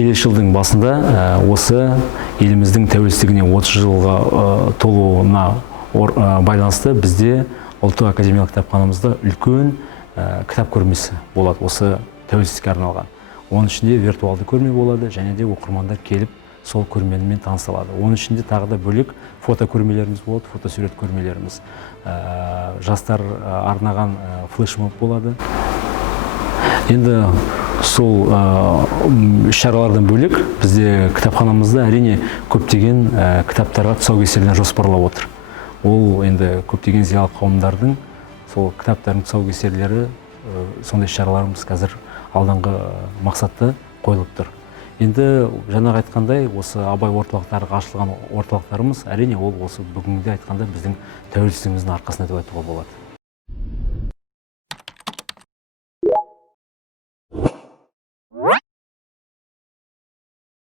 келесі жылдың басында осы еліміздің тәуелсіздігіне 30 жылға толуына байланысты бізде ұлттық академиялық кітапханамызда үлкен кітап көрмесі болады, осы тәуелсіздікке арналған. Оның ішінде виртуалды көрме болады, және де оқырмандар келіп сол көрменімен таныса алады. Оның ішінде тағы да бөлек фото көрмелеріміз болады, фотосурет көрмелеріміз. Жастар арнаған флешмоб болады. Енді сол шаралардан бөлек бізде кітапханамызда әрине көптеген кітаптарға тұсаукесерлер жоспарлап отыр. Ол енді көптеген зиялы қауымдардың сол кітаптардың тұсаукесерлері, сондай шараларымыз қазір алдағы мақсатта қойылып тұр. Енді жаңағы айтқандай, осы абай орталықтары ашылған орталықтарымыз әрине ол осы бүгінгі айтқанда біздің тәуелсіздігіміздің арқасында деп айтуға болады.